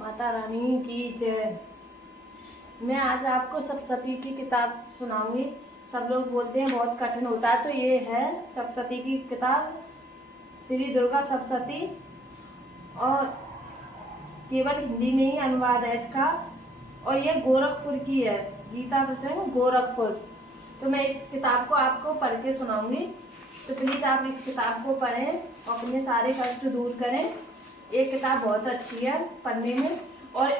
माता रानी की जय। मैं आज आपको सप्तशती की किताब सुनाऊंगी। सब लोग बोलते हैं बहुत कठिन होता है, तो ये है सप्तशती की किताब, श्री दुर्गा सप्तशती, और केवल हिंदी में ही अनुवाद है इसका। और ये गोरखपुर की है, गीता प्रसंग गोरखपुर। तो मैं इस किताब को आपको पढ़ के सुनाऊंगी, तो प्लीज आप इस किताब को पढ़ें और अपने सारे कष्ट दूर करें। ये किताब बहुत अच्छी है पढ़ने में, और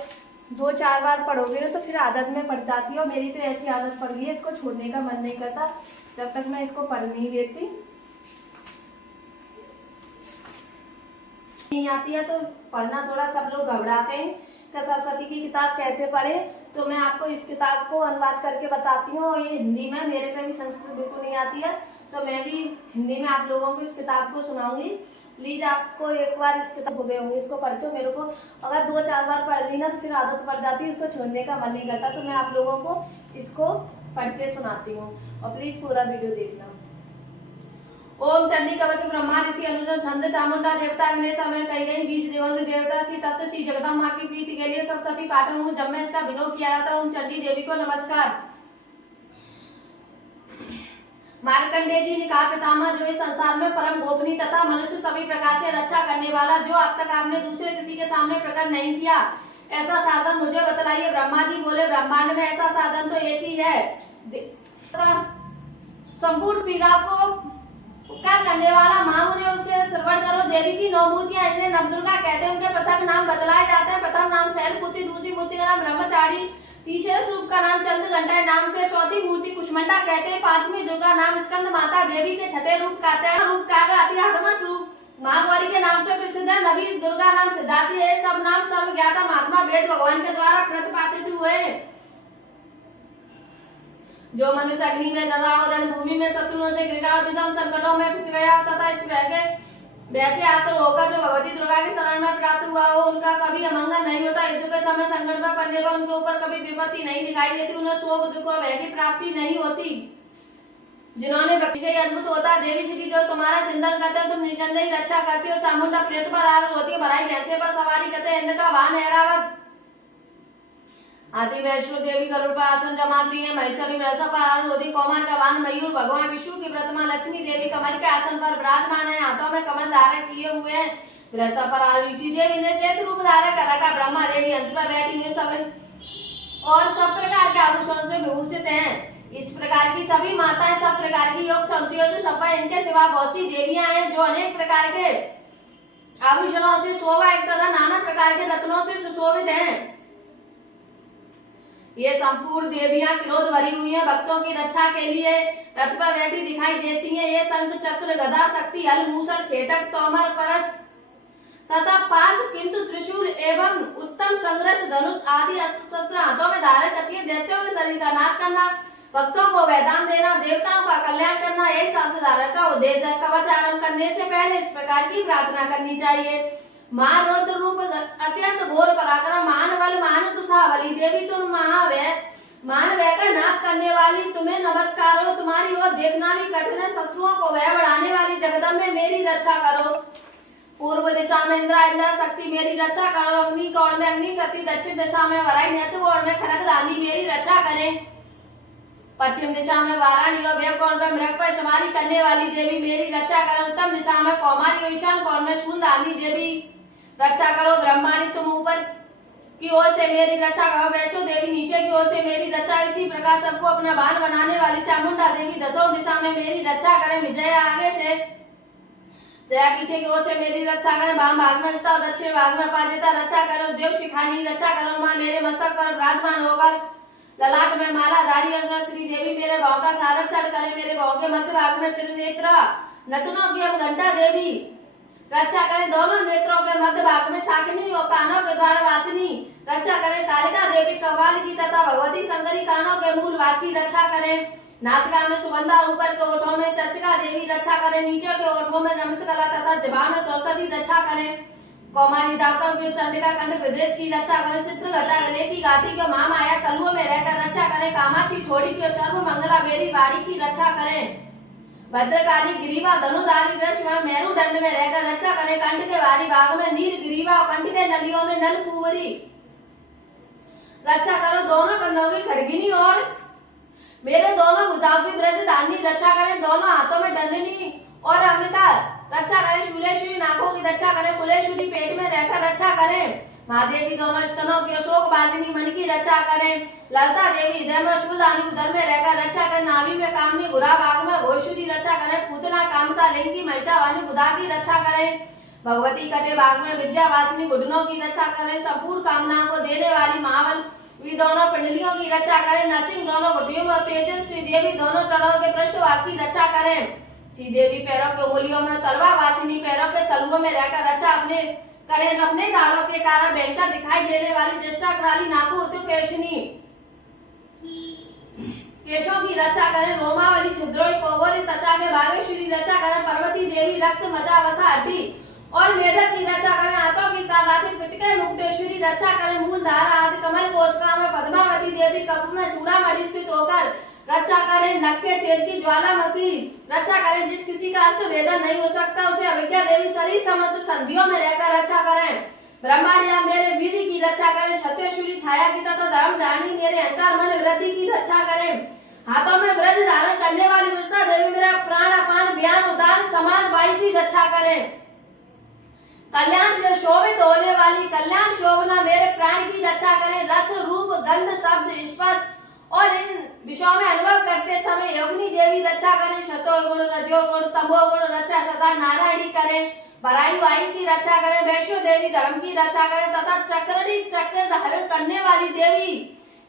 2-4 बार पढ़ोगे ना तो फिर आदत में पड़ जाती है। और मेरी तो ऐसी आदत पड़ गई है, इसको छोड़ने का मन नहीं करता जब तक मैं इसको पढ़ नहीं लेती। नहीं आती है तो पढ़ना थोड़ा सब लोग घबराते हैं कि सप्तशती की किताब कैसे पढ़े, तो मैं आपको इस किताब को अनुवाद करके बताती हूँ। और ये हिंदी में, मेरे पे भी संस्कृत बिल्कुल नहीं आती है, तो मैं भी हिंदी में आप लोगों को इस किताब को सुनाऊंगी। प्लीज आपको एक बार इस किताब हो गए होंगे इसको पढ़ते हो, मेरे को अगर 2-4 बार पढ़ ली ना तो फिर आदत पड़ जाती है, इसको छोड़ने का मन नहीं करता। तो मैं आप लोगों को इसको पढ़ के सुनाती हूँ, और प्लीज पूरा वीडियो देखना। ओम चंडी कवच ब्रह्मा ऋषि अनुज छंद चामुंडा देवता अग्नि समय कही गई बीज देवंग देवता श्री तत्व श्री जगदम्बा की प्रीति के लिए सप्तशती पाठ हूँ। जब मैं इसका विनोद किया जाता हूँ। ओम चंडी देवी को नमस्कार। मार्कंडेय जी ने कहा, पितामह जो इस संसार में परम गोपनीय तथा मनुष्य सभी प्रकार से रक्षा करने वाला, जो अब तक आपने दूसरे किसी के सामने प्रकट नहीं किया, ऐसा साधन मुझे बतलाइए। ब्रह्मा जी बोले, ब्रह्मांड में ऐसा साधन तो एक ही है, संपूर्ण पीड़ा को उपकार करने वाला। माँ उन्हें उससे श्रवण करो। देवी की 9 मूर्तियां इन्हें नवदुर्गा कहते हैं। उनके पृथक नाम बतलाए जाते हैं। प्रथम नाम शैलपुत्री, दूसरी मूर्ति का नाम ब्रह्मचारी, तीसरे स्वरूप का नाम चंद्रघंटा नाम से, चौथी मूर्ति कुष्मंडा कहते हैं, पांचवी दुर्गा नाम स्कंद माता देवी के छठे रूप कहते हैं। रूप कार्य आती है 8वां स्वरूप माँ गौरी के नाम से प्रसिद्ध है। नवी दुर्गा नाम सिद्धार्थी है। सब नाम सर्वज्ञाता महात्मा वेद भगवान के द्वारा प्रतिपादित हुए हैं। जो मनुष्य अग्नि में जला और रणभूमि में शत्रुओं से घिरा और विषम संकटों में फंस गया तथा इस वैसे आतुर होकर जो भगवती दुर्गा के शरण में प्राप्त हुआ हो, उनका कभी अमंगल नहीं होता। युद्ध के समय संकट में पड़ने पर उनके ऊपर कभी विपत्ति नहीं दिखाई देती। उन्हें शोक दुख और भय की प्राप्ति नहीं होती। जिन्होंने विषय अद्भुत होता है। देवी श्री जो तुम्हारा चिंतन करते हो, तुम निसंदेह रक्षा करती हो। चामुंडा प्रेत पर आरूढ़ होती है, भराई भैंसे पर सवारी करते हैं। इंद्र का वाहन ऐरावत आदि वैष्णो देवी गरुड़ पर आसन जमाती है। महेश्वरी वृषभ पर आरूढ़ होती। कौमार का वाहन मयूर। भगवान विष्णु की प्रतिमा लक्ष्मी देवी कमल के आसन पर विराजमान है, हाथों में कमल धारण किए हुए हैं। वृषभ पर आरूढ़ ऋषि देवी ने श्वेत रूप धारण कर रखा। ब्रह्मा देवी हंस पर बैठी हुई सब और सब प्रकार के आभूषणों से विभूषित हैं। इस प्रकार की सभी माताएं सब प्रकार की योग शक्तियों से संपन्न। इनके सिवा बहुत सी देवियां हैं जो अनेक प्रकार के आभूषणों से शोभायमान तथा नाना प्रकार के रत्नों से सुशोभित हैं। ये संपूर्ण देवियां क्रोध भरी हुई हैं, भक्तों की रक्षा के लिए रथ पर बैठी दिखाई देती हैं। ये शंख चक्र गदा शक्ति हल मूसल खेटक तोमर परस तथा पास किंतु त्रिशूल एवं उत्तम संघर्ष धनुष आदि अस्त्र शस्त्र हाथों में धारण करती है। दैत्यों के शरीर का नाश करना, भक्तों को वरदान देना, देवताओं का कल्याण करना, यही शास्त्र धारण का उद्देश्य है। कवच आरंभ करने से पहले इस प्रकार की प्रार्थना करनी चाहिए। मां रौद्र रूप अत्यंत घोर पराक्रम महान बल महान तुषा बली देवी तुम मान वह का नाश करने वाली, तुम्हें नमस्कार हो। तुम्हारी ओर देखना भी कठिन है, शत्रुओं को वह बढ़ाने वाली जगदम्बे मेरी रक्षा करो। पूर्व दिशा में इंद्र शक्ति मेरी रक्षा करो। अग्नि कोण में अग्नि शक्ति, दक्षिण दिशा में वराई, नेत्र कोण में खड़ग धानी मेरी रक्षा करें। पश्चिम दिशा में वाराणी और व्यय कोण में मृग पर सवारी करने वाली देवी मेरी रक्षा करो। उत्तम दिशा में कौमारी और ईशान कोण में शूलधारी देवी रक्षा करो। ब्रह्माणी तुम ऊपर की ओर से मेरी रक्षा करो। वैष्णो देवी नीचे की ओर से मेरी रक्षा। इसी प्रकार सबको अपना बाण बनाने वाली चामुंडा देवी दसों दिशा में मेरी रक्षा करें। विजया आगे से, जया पीछे की ओर से मेरी रक्षा करें। वाम भाग में स्थित दक्षिण भाग में अपाजेता रक्षा करो। देव शिखानी रक्षा करो। माँ मेरे मस्तक पर विराजमान होकर ललाट में माला धारी और श्री देवी मेरे भाव का संरक्षण करे। मेरे भाव के मध्य भाग में त्रिनेत्र नतनों की अब घंटा देवी रक्षा करें। दोनों नेत्रों के मध्य भाग में शाकिनी और कानों के द्वारा वासिनी रक्षा करें। कालिका देवी कव्वाल की तथा भगवती शंकरी कानों के मूल भाग की रक्षा करें। नासिका में सुगंधा, ऊपर के ओठों में चर्चिका देवी रक्षा करें। नीचे के ओठों में अमृत कला तथा जिह्वा में सरस्वती रक्षा करें। कौमारी दांतों की चंडिका कंठ प्रदेश की रक्षा करें। चित्रघटा गले की घाटी के महामाया तलुओं में रहकर रक्षा करें। कामाक्षी ठोड़ी की सर्व मंगला मेरी बाड़ी की रक्षा करें। भद्रकाली ग्रीवा धनुधारी वृष में मेरुदंड में रहकर रक्षा करे। कंठ के भारी भाग में नील ग्रीवा और कंठ के नलियों में नल कुंवरी रक्षा करो। दोनों कंधों की खड़गिनी और मेरे दोनों भुजाओं की ब्रज धारणी रक्षा करें। दोनों हाथों में दंडनी और अमृता रक्षा करें। शूलेश्वरी नाकों की रक्षा करें। कुलेश्वरी पेट में रहकर रक्षा करें। महादेवी दोनों स्तनों की अशोक वासिनी मन की रक्षा करें। ललिता देवी हृदय में शूलधानी उदर में रहकर रक्षा करें। नाभि में कामनी गुरा भाग में घोषुरी रक्षा करें। पूतना कामका लिंगी महिषावानी गुदा की रक्षा करें। भगवती कटे भाग में विद्यावासिनी घुटनों की रक्षा करें। संपूर्ण कामनाओं को देने वाली महाबल वी दोनों पिंडलियों की रक्षा करें। नरसिंह दोनों घुटियों में तेजस श्री देवी दोनों चरणों के पृष्ठभाग की रक्षा करें। श्री देवी पैरों के उंगलियों में तलवा वासिनी पैरों के तलुओं में रहकर रक्षा अपने करें। अपने नाड़ों के कारण भयंकर दिखाई देने वाली दृष्टा कराली नाकू उत्केशनी केशों की रक्षा करें। रोमावली छिद्रोई कोवरी त्वचा के भागेश्वरी रक्षा करें। पार्वती देवी रक्त मजा वसा हड्डी और मेदक की रक्षा करें। हाथों की कालाती पितके मुक्तेश्वरी रक्षा करें। मूल धारा आदि कमल कोशिका में पद्मावती देवी कप में चूड़ामणि स्थित होकर रक्षा करें। नक के तेज की ज्वालामुखी रक्षा करें। जिस किसी का अस्त्र भेदन नहीं हो सकता उसे अविद्या देवी शरीर समुद्र संधियों में रहकर रक्षा करें। ब्रह्मांडिया मेरे वीर की रक्षा करें। छत्तेश्वरी छाया की तथा धर्मधारिणी मेरे अहंकार मन वृद्धि की रक्षा करें। हाथों में ब्रज धारण करने वाली विष्णु देवी मेरा प्राण अपान बयान उदान समान वायु की रक्षा करें। कल्याण से शोभित होने वाली कल्याण शोभना मेरे प्राण की रक्षा करें। रस रूप गंध शब्द स्पर्श और इन विषयों में अनुभव करते समय योगिनी देवी रक्षा करें। शतोगुण रजोगुण तमोगुण रक्षा सदा नारायणी करें। बरायु आयु की रक्षा करें। वैष्णो देवी धर्म की रक्षा करें तथा चक्रणी चक्र धारण करने वाली देवी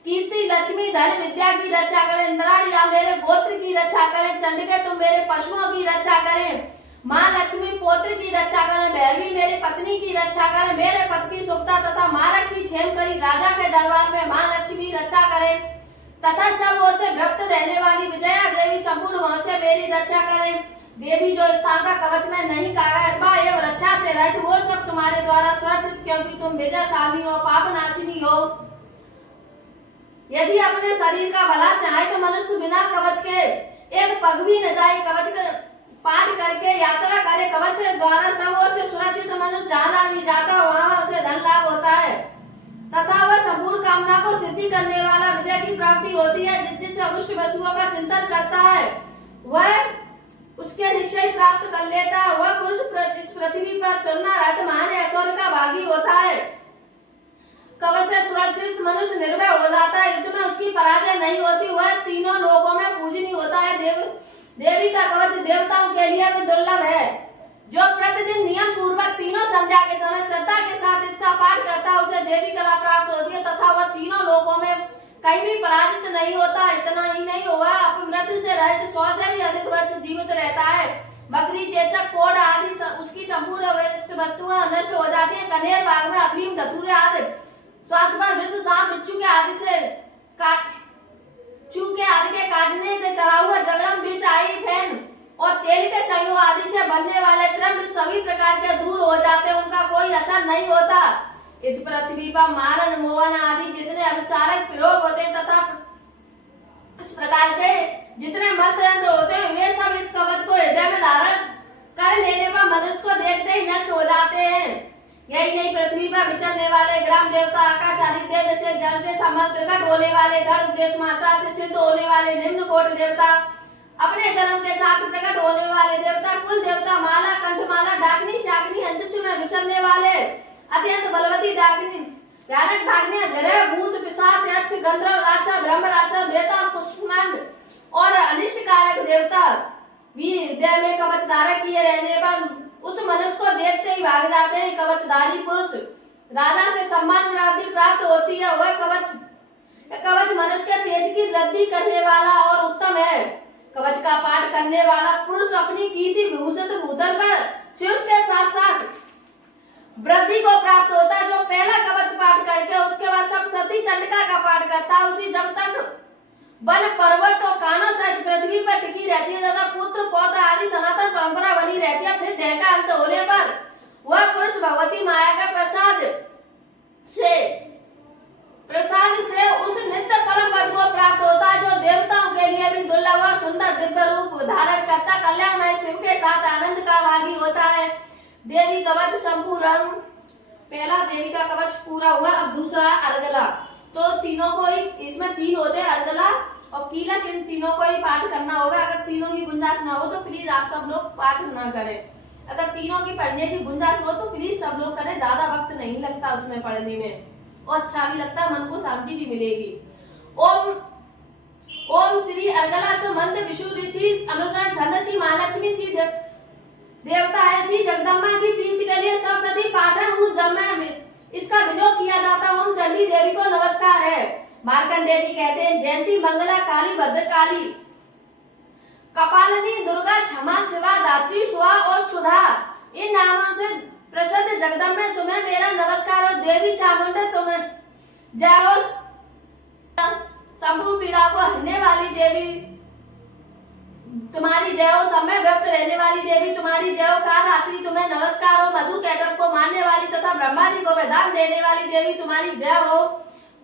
कीर्ति लक्ष्मी धन विद्या की रक्षा करें। इंद्राणिया मेरे गोत्र की रक्षा करें। चंडिका तुम मेरे पशुओं की रक्षा करें। माँ लक्ष्मी पोत्र की रक्षा करें। भैरवी मेरे पत्नी की रक्षा करें। मेरे पद की सुखता तथा मारक की क्षेम करी राजा के दरबार में माँ लक्ष्मी रक्षा करें तथा सब ओर से व्याप्त रहने वाली विजया देवी संपूर्ण वंश से मेरी रक्षा करें। देवी जो स्थान पर कवच में नहीं कागा अथवा एवं रक्षा से रहित वो सब तुम्हारे द्वारा सुरक्षित क्योंकि तुम विजयशाली हो पाप नाशिनी हो। यदि अपने शरीर का भला चाहे तो मनुष्य बिना कवच के एक पग भी न जाए। कवच का पाठ करके यात्रा करे। कवच से द्वारा सब ओर से सुरक्षित मनुष्य जहाँ भी जाता वहाँ उसे धन लाभ होता है तथा वह संपूर्ण कामना को सिद्धि करने वाला विजय की प्राप्ति होती है। जिससे अवश्य वस्तुओं का चिंतन करता है वह उसके निश्चय प्राप्त कर लेता है। वह पुरुष इस पृथ्वी पर तुलना रहित महान ऐश्वर्य का भागी होता है। कवच से सुरक्षित मनुष्य निर्भय हो जाता है। युद्ध में उसकी पराजय नहीं होती। वह तीनों लोकों में पूजनीय होता है। देवी का कवच देवताओं के लिए तो दुर्लभ है। जो प्रतिदिन नियम पूर्वक तीनों संध्या के समय श्रद्धा के साथ इसका पाठ करता है उसे देवी कला प्राप्त होती है तथा वह तीनों लोकों में कहीं भी पराजित नहीं होता। इतना ही नहीं हुआ अपमृत्यु से रहित 100 से भी अधिक वर्ष जीवित रहता है। बकरी चेचक कोड़ आदि उसकी संपूर्ण वस्तुएं नष्ट हो जाती है। कनेर बाग में अफीम धतूरे आदि स्वास्थ्य पर विष सांप बिच्छू के आदि से चूके आदि के काटने से चला हुआ जगड़म विष आई फैन और तेल के संयोग आदि से बनने वाले क्रम सभी प्रकार के दूर हो जाते हैं। उनका कोई असर नहीं होता। इस पृथ्वी पर मारण मोहन आदि जितने अविचारक प्रयोग होते हैं तथा इस प्रकार के जितने मंत्र यंत्र होते हैं वे सब इस कवच को हृदय में धारण कर लेने पर मनुष्य को देखते ही नष्ट हो जाते हैं। यही नहीं पृथ्वी पर विचरने वाले ग्राम देवता आकाचारी देव से जल के संबंध प्रकट होने वाले गण उपदेश मात्रा से सिद्ध होने वाले निम्न कोट देवता अपने जन्म के साथ प्रकट होने वाले देवता कुल देवता माला कंठमाला डाकनी शाकनी अंतरिक्ष में विचरने वाले अत्यंत बलवती डाकनी भयानक डाकनी ग्रह भूत पिशाच यक्ष गंधर्व राजा ब्रह्म राजा वेता पुष्पमंड और अनिष्टकारक देवता भी हृदय में कवच धारक किए रहने पर उस मनुष्य को देखते ही भाग जाते हैं। कवचधारी पुरुष राजा से सम्मान प्राप्त होती है। वह कवच मनुष्य के तेज की वृद्धि करने वाला और उत्तम है। कवच का पाठ करने वाला पुरुष अपनी कीर्ति भूषित भूतल पर शिव के साथ साथ वृद्धि को प्राप्त होता है। जो पहला कवच पाठ करके उसके बाद सब सती चंडिका का पाठ करता है उसी जब तक वन पर्वत और कानों सहित पृथ्वी पर टिकी रहती है तथा पुत्र पौत्र आदि सनातन परंपरा बनी रहती है। फिर देह का अंत होने पर वह पुरुष भगवती माया का प्रसाद से उस नित्य परम पद को प्राप्त होता है जो देवताओं के लिए भी दुर्लभ और सुंदर दिव्य रूप धारण करता साथ आनंद का भागी होता है। देवी कवच संपूर्ण, पहला देवी का कवच पूरा हुआ। अब दूसरा अर्गला। तो तीनों को ही, इसमें तीन होते हैं, अर्गला और कीलक, इन तीनों को ही पाठ करना होगा। अगर तीनों की गुंजाइश ना हो तो प्लीज आप सब लोग पाठ ना करें। अगर तीनों की पढ़ने की गुंजाइश हो तो प्लीज सब लोग करें, ज्यादा वक्त नहीं लगता उसमें पढ़ने में और अच्छा भी लगता है, मन को शांति भी मिलेगी। ओम ओम श्री अर्गला तो मंत्र विष्णु ऋषि अनुसार छंदसी महालक्ष्मी सी देवता है। श्री जगदम्बा की प्रीति के लिए सप्तशती पाठ है। उस जन्म में इसका विनियोग किया जाता है। ओम चंडी देवी को नमस्कार है। मार्कंडेय जी कहते हैं जयंती मंगला काली भद्रकाली कपालिनी दुर्गा क्षमा शिवा धात्री सुहा और सुधा, इन नामों से प्रसिद्ध जगदम्बा तुम्हें मेरा नमस्कार। और देवी चामुंडा तुम्हें जय हो। संपूर्ण पीड़ा को हरने वाली देवी तुम्हारी जय हो। समय व्यक्त रहने वाली देवी तुम्हारी जय हो। कालरात्रि तुम्हें नमस्कार हो। मधु कैटभ को मानने वाली तथा ब्रह्मा जी को वरदान देने वाली देवी तुम्हारी जय हो।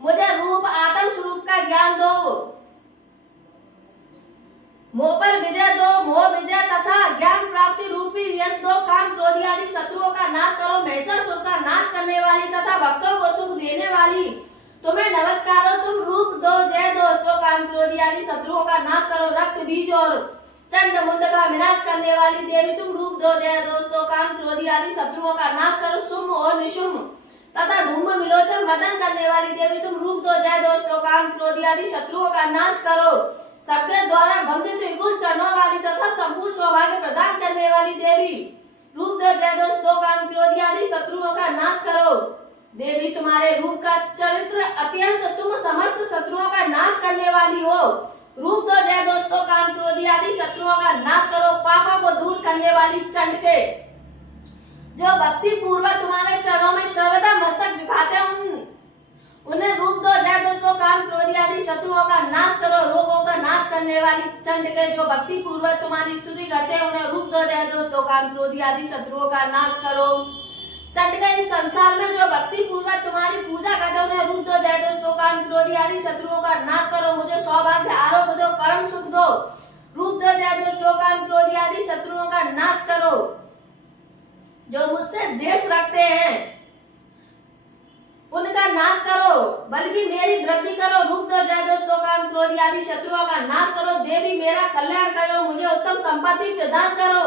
मुझे रूप आत्म स्वरूप का ज्ञान दो, मोह पर विजय दो, मोह विजय तथा ज्ञान प्राप्ति रूपी यश दो। काम क्रोध आदि शत्रुओं का नाश करो। महिषासुर का नाश करने वाली तथा भक्तों को सुख देने वाली तुम्हें नमस्कार हो। तुम रूप दो, जय दो, काम क्रोध आदि शत्रुओं का नाश करो। रक्त बीज और चंड मुंड का विनाश करने वाली देवी तुम रूप दो, जय दोस्तों, काम क्रोधी आदि शत्रुओं का नाश करो। शुम्भ और निशुम्भ तथा धूम विलोचन मदन करने वाली देवी तुम रूप दो, जय दोस्तों, काम क्रोधी आदि शत्रुओं का नाश करो। सबके द्वारा बंधित विपुल चरणों वाली तथा संपूर्ण सौभाग्य प्रदान करने वाली देवी रूप दो, जय दोस्तों, काम क्रोधी आदि शत्रुओं का नाश करो। देवी तुम्हारे रूप का चरित्र अत्यंत, तुम समस्त शत्रुओं का नाश करने वाली हो। रूप दो, जय दोस्तों, काम क्रोधी आदि शत्रुओं का नाश करो। पापों को दूर करने वाली चंड के जो भक्ति पूर्वक तुम्हारे चरणों में सर्वदा मस्तक झुकाते हैं उन्हें रूप दो, जय दोस्तों, काम क्रोधी आदि शत्रुओं का नाश करो। रोगों का नाश करने वाली चंड के जो भक्ति पूर्वक तुम्हारी स्तुति करते हैं उन्हें रूप दो, जय दोस्तों, काम क्रोधी आदि शत्रुओं का नाश करो। चंड के इस संसार में जो भक्ति पूर्वक तुम्हारी पूजा करते हैं उन्हें रूप दो, जय दोस्तों, काम क्रोधी आदि शत्रुओं का नाश करो। मुझे सौभाग्य आरोग्य दो, परम सुख दो। रूप दो, जय दोस्तों, काम क्रोधी आदि शत्रुओं का नाश करो। जो मुझसे द्वेष रखते हैं उनका नाश करो, बल्कि मेरी वृद्धि करो। रूप दो, जय दोस्तों, काम क्रोधी आदि शत्रुओं का नाश करो। देवी मेरा कल्याण करो, मुझे उत्तम संपत्ति प्रदान करो।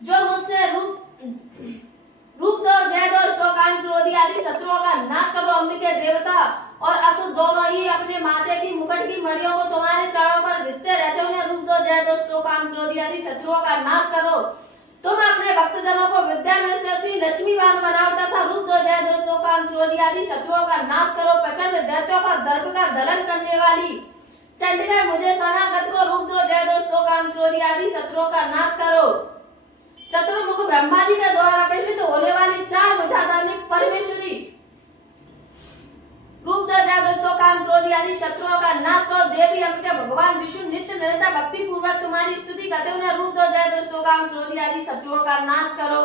जो मुझसे रूप दो, जय दोस्तों, काम क्रोधी आदि शत्रुओं का नाश करो। अंबिके देवता और असुर दोनों ही अपने माथे की मुकुट की मणियों को तुम्हारे चरणों पर घिसते रहते हैं। उन्हें रूप दो, जय दोस्तों, काम क्रोधी आदि शत्रुओं का नाश करो। तुम अपने भक्तजनों को विद्या में से लक्ष्मीवान बनाओ तथा रूप दो, जय दोस्तों, काम क्रोधी आदि शत्रुओं का नाश करो। प्रचंड दैत्यों का दर्प का दलन करने वाली चंडिका मुझे शरणागत को रूप दो, जय दोस्तों, काम क्रोधी आदि शत्रुओं का नाश करो। चतुर्मुख ब्रह्मा जी के द्वारा प्रेषित होने वाली चार भुजाधारी परमेश्वरी रूप दो, जय दोस्तों, काम क्रोधी आदि शत्रुओं का नाश करो। देवी अंबिका भगवान विष्णु नित्य निरंतर भक्ति पूर्वक तुम्हारी स्तुति करते उन्हें रूप दो, जय दोस्तों, काम क्रोधी आदि शत्रुओं का नाश करो।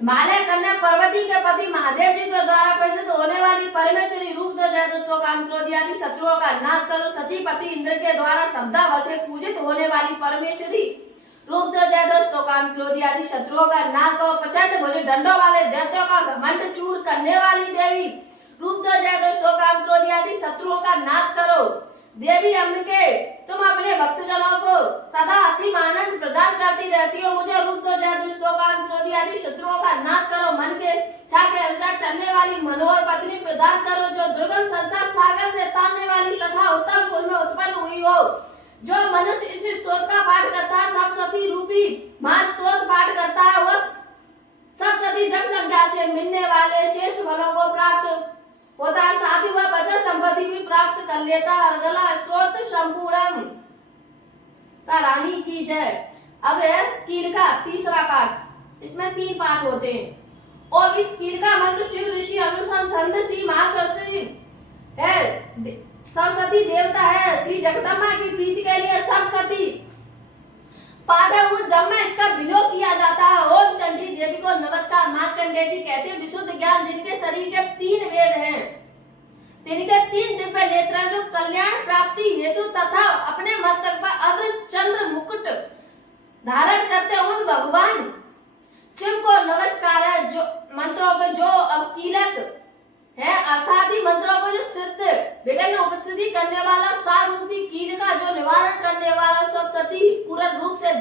हिमालय कन्या पार्वती के पति महादेव जी के द्वारा प्रसिद्ध होने वाली परमेश्वरी रूप दो, जय दोस्तों, काम क्रोधी आदि शत्रुओं का नाश करो। सचिपति इंद्र के द्वारा शब्दावश पूजित होने वाली परमेश्वरी रूप दो, जय दोस्तों, काम क्रोधी आदि शत्रुओं का नाश करो। प्रचंड भुज डंडों वाले दैत्यों का घमंड चूर करने वाली देवी रूप दो, जय दोस्तों, काम क्रोधी आदि शत्रुओं का नाश करो। देवी अंबिके तुम अपने भक्तजनों को सदा असीम आनंद प्रदान करती रहती हो। मुझे रूप दो, जय दोस्तों, काम क्रोधी आदि शत्रुओं का नाश करो। मन के इच्छा के अनुसार चलने वाली मनोहर पत्नी प्रदान करो जो दुर्गम संसार सागर से तारने वाली तथा उत्तम कुल में उत्पन्न हुई हो। जो मनुष्य इस स्तोत्र का पाठ करता है, सप्तशती रूपी महास्तोत्र पाठ करता है, वह सप्तशती जप संख्या से मिलने वाले शेष फलों को प्राप्त होता है। साथ ही वह बचत संपत्ति भी प्राप्त कर लेता है। अर्गला स्तोत्र संपूर्ण रानी की जय। अब है कील का तीसरा पाठ। इसमें 3 पाठ होते हैं और इस कील का मंत्र शिव ऋषि अनुष्ठान छंदसी महासरस्वती है। सरस्वती देवता है। श्री जगदम्बा की प्रीति के लिए सरस्वती पाठ है। उस जब में इसका विनियोग किया जाता है। ओम चंडी देवी को नमस्कार। मार्कंडेय जी कहते हैं विशुद्ध ज्ञान जिनके शरीर के 3 वेद हैं, तिनके 3 दिव्य नेत्र हैं, जो कल्याण प्राप्ति हेतु तथा अपने मस्तक पर अद्र चंद्र मुकुट धारण करते उन भगवान शिव को नमस्कार है, जो मंत्रों के जो अवकीलक है, अर्थात ही मंत्रों को जो सिद्ध विघ्न उपस्थिति करने वाला, सार रूपी कील का जो निवारण करने वाला, सप्तशती पूर्ण रूप से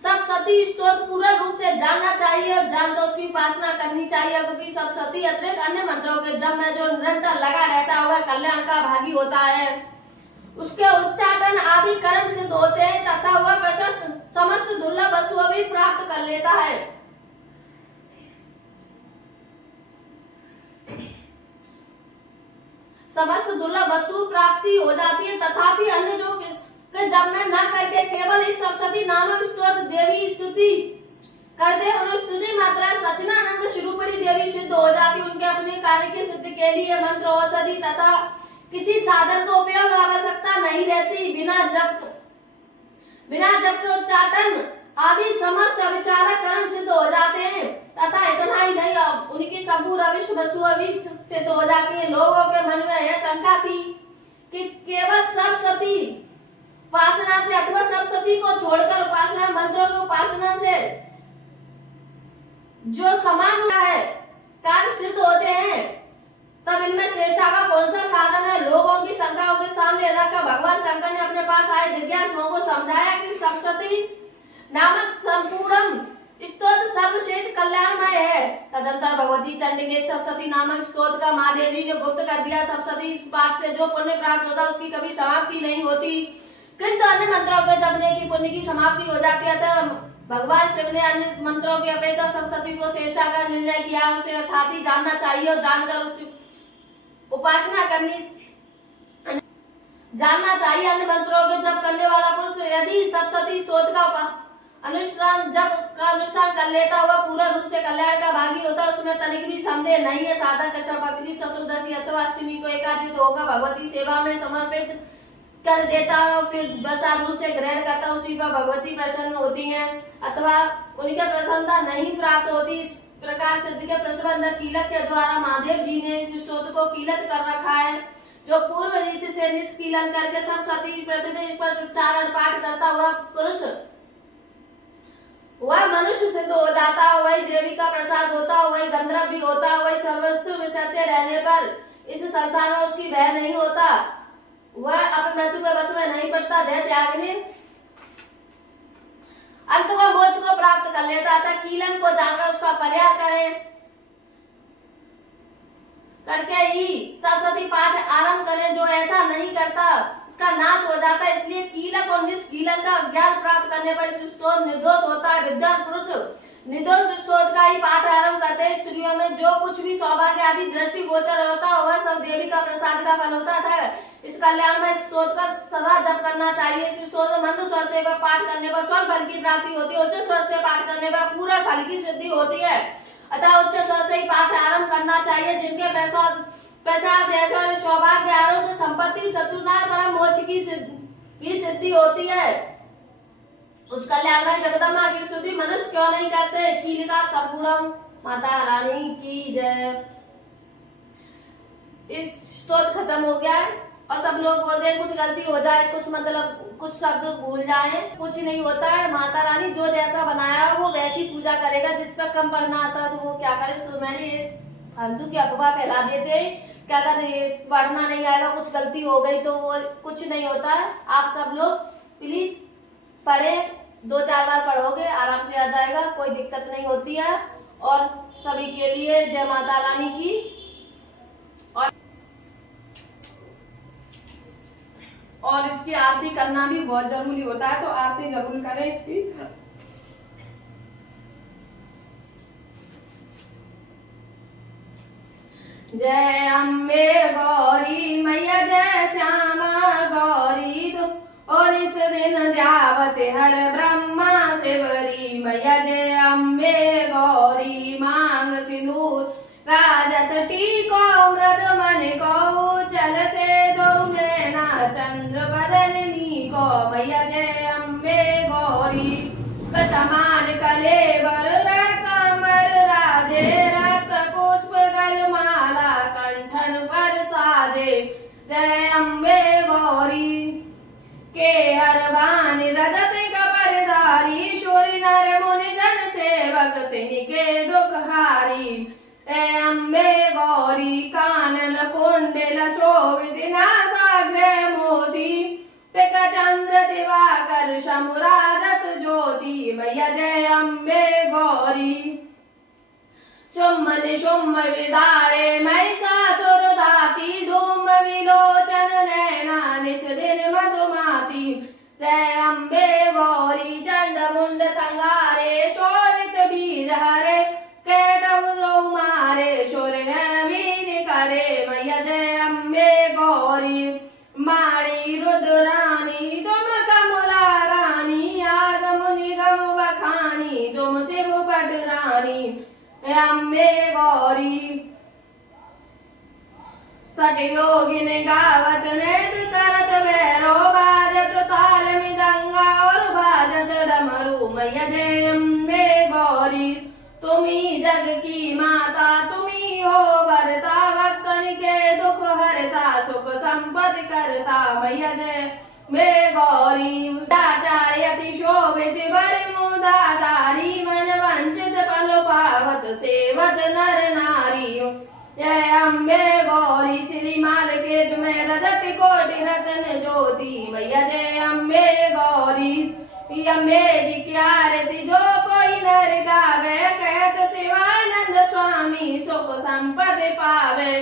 सप्तशती स्तोत्र पूर्ण रूप से जानना चाहिए और जानकर उसकी उपासना करनी चाहिए, क्योंकि सप्तशती अतिरिक्त अन्य मंत्रों के जप में जो निरंतर लगा रहता है वह कल्याण का भागी होता है। उसके उच्चाटन आदि कर्म सिद्ध होते हैं तथा वह प्रशस्त समस्त दुर्लभ वस्तुएं भी प्राप्त कर लेता है। समस्त दुर्लभ वस्तु प्राप्ति हो जाती है, तथापि अन्य जो जब में न करके केवल इस सप्तशती नामक स्तोत्र देवी स्तुति करते उन स्तुति मात्रा सचनानंद शिरूपड़ी देवी सिद्ध हो जाती। उनके अपने कार्य की सिद्धि के लिए मंत्र औषधि तथा किसी साधन को उपयोग आवश्यकता नहीं रहती। बिना जप के उच्चाटन आदि समस्त विचारक कर्म सिद्ध हो जाते हैं तथा इतना ही नहीं, उनकी संपूर्ण अविष्ट वस्तुएं भी सिद्ध हो जाती है। लोगों के मन में यह शंका थी कि केवल सप्तशती उपासना से अथवा सप्तशती को छोड़कर उपासना मंत्रों की उपासना से जो समान होता है कार्य सिद्ध होते हैं, तब इनमें श्रेष्ठता का कौन सा साधन है। लोगों की शंकाओं के सामने रखकर भगवान शंकर ने अपने पास आए जिज्ञासुओं को समझाया कि सप्तशती नामक संपूर्ण स्तोत्र सर्वश्रेष्ठ कल्याणमय है। तदंतर भगवती चंडी ने सप्तशती नामक स्तोत्र का महादेवी ने गुप्त कर दिया। सप्तशती पाठ से जो पुण्य प्राप्त होता उसकी कभी समाप्ति नहीं होती, किंतु अन्य मंत्रों के जपने की पुण्य की समाप्ति हो जाती है। अतः भगवान शिव ने अन्य मंत्रों की अपेक्षा सप्तशती को श्रेष्ठता का निर्णय किया। उसे अर्थात ही जानना चाहिए और जानकर उसकी उपासना करनी जानना चाहिए। अन्य मंत्रों के जप करने वाला पुरुष यदि सप्तशती स्तोत्र का अनुष्ठान कर लेता हुआ पूर्ण रूप से कल्याण का भागी होता, उसमें तनिक भी संदेह नहीं है। साधक कृष्ण पक्ष की चतुर्दशी अथवा अष्टमी को एकाचित होकर भगवती सेवा में समर्पित कर देता है, फिर बसा रूप से ग्रहण करता, उसी पर भगवती प्रसन्न होती हैं अथवा उनके प्रसन्नता नहीं प्राप्त होती। इस प्रकार सिद्धि के प्रतिबंधक कीलक के द्वारा महादेव जी ने इस स्तोत्र को कीलत कर रखा है। जो पूर्व रीति से निष्कीलन करके सप्तशती प्रतिदिन पर उच्चारण पाठ करता हुआ पुरुष वह मनुष्य सिद्ध हो जाता, वही देवी का प्रसाद होता, वही गंधर्व भी होता, वही सर्वस्त्र विचरते रहने पर इस संसार में उसकी भय नहीं होता, वह अपनी मृत्यु के वश में नहीं पड़ता, देह त्यागने अंत को मोक्ष को प्राप्त कर लेता था। कीलन को जानकर उसका परिहार करें करके ही सप्तशती पाठ आरंभ करें। जो ऐसा नहीं करता उसका नाश हो जाता है। इसलिए कीलक और निष्कीलन का ज्ञान प्राप्त करने पर स्तोत्र निर्दोष होता है। विद्वान पुरुष निर्दोष स्तोत्र का ही पाठ आरंभ करते हैं। स्त्रियों में जो कुछ भी सौभाग्य आदि दृष्टि गोचर होता है वह सब देवी का प्रसाद का फल होता था। इस कल्याण में स्तोत्र का सदा जप करना चाहिए। इस स्तोत्र मंद स्वर से पाठ करने पर स्वर फल की प्राप्ति होती है, उच्च स्वर से पाठ करने पर पूर्ण फल की सिद्धि होती है। अतः उच्च स्वर से ही पाठ आरंभ करना चाहिए। जिनके प्रसाद ऐश्वर्य सौभाग्य आरोग्य संपत्ति शत्रुनाश परम मोक्ष की सिद्धि होती है, उस कल्याण में जगदम्बा की स्तुति मनुष्य क्यों नहीं करते। कीलिका संपूर्णम माता रानी की जय। इस स्तोत्र खत्म हो गया है और सब लोग बोलते हैं कुछ गलती हो जाए, कुछ मतलब कुछ शब्द भूल जाए, कुछ नहीं होता है। माता रानी जो जैसा बनाया है वो वैसी पूजा करेगा। जिस पर कम पढ़ना आता है तो वो क्या करे, तो मैंने ये फालतू की अफवाह फैला देते हैं कि अगर ये पढ़ना नहीं आएगा, कुछ गलती हो गई तो वो कुछ नहीं होता है। आप सब लोग प्लीज पढ़े, 2-4 बार पढ़ोगे आराम से आ जाएगा, कोई दिक्कत नहीं होती है। और सभी के लिए जय माता रानी की। और इसकी आरती करना भी बहुत जरूरी होता है, तो आरती जरूर करें इसकी। जय अम्बे गौरी मैया जय श्यामा गौरी तो, और इस दिन ध्यावते हर ब्रह्मा शिवरी मैया जय अम्बे गौरी। मांग सिंदूर राजत टीको मृद मन को, जल से दो नैना चंद्र बदननी को मैया जय अम्बे गौरी। कसमान कलेवर कमर राजे, रक्त पुष्प गलमाला कंठन पर साजे जय अम्बे गौरी। के हर बान रजत कपरधारी, भक्तिन के दुख हारी। ए अम्बे गौरी कानन कुंडल शोभित नासाग्र मोती। टिक चंद्र दिवाकर शमुराजत ज्योति। मैया जय अम्बे गौरी। शुम्भ निशुम्भ विदारे महिषासुर दाती। धूम विलोचन नैना निश दिन मधुमाती। जय अम्बे गौरी। चंड मुंड संहारे शोभित बीज हरे। केटव मारे शोर वीर करे। मैया जय अम्बे गौरी। माणी रुद्रानी तुम कमला रानी। आगम निगम बखानी तुम शिव पट रानी। अम्बे गौरी। सट योगिन गावत नृत्य करत भैरो। बाजत ताल मृदंगा और बाजत डमरू। मैया जय अम्बे गौरी। तुम्ही जग की माता तुम्ही हो भरता। भक्तन के दुख हरता सुख संपत्ति करता। मैया जय अम्बे गौरी। आचार्य अति शोभित वर मुदाधारी। मन वंचित पल पावत सेवत नर नारी। जय अम्बे गौरी। श्री मार्केट में रजत कोटि रतन ज्योति। मैया जय अम्बे गौरी। अम्बे जी की आरती जो कोई नर गावे। कहत शिवानंद स्वामी सुख संपत्ति पावे।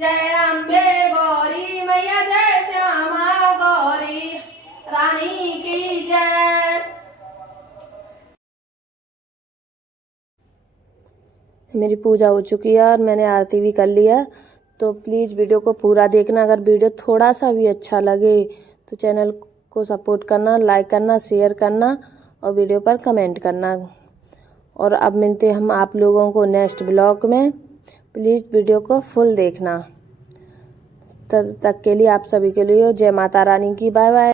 जय अम्बे गौरी। मैया जय श्यामा गौरी रानी की जय। मेरी पूजा हो चुकी है और मैंने आरती भी कर लिया। तो प्लीज़ वीडियो को पूरा देखना। अगर वीडियो थोड़ा सा भी अच्छा लगे तो चैनल को सपोर्ट करना, लाइक करना, शेयर करना और वीडियो पर कमेंट करना। और अब मिलते हम आप लोगों को नेक्स्ट ब्लॉग में। प्लीज़ वीडियो को फुल देखना। तब तक के लिए आप सभी के लिए जय माता रानी की। Bye bye.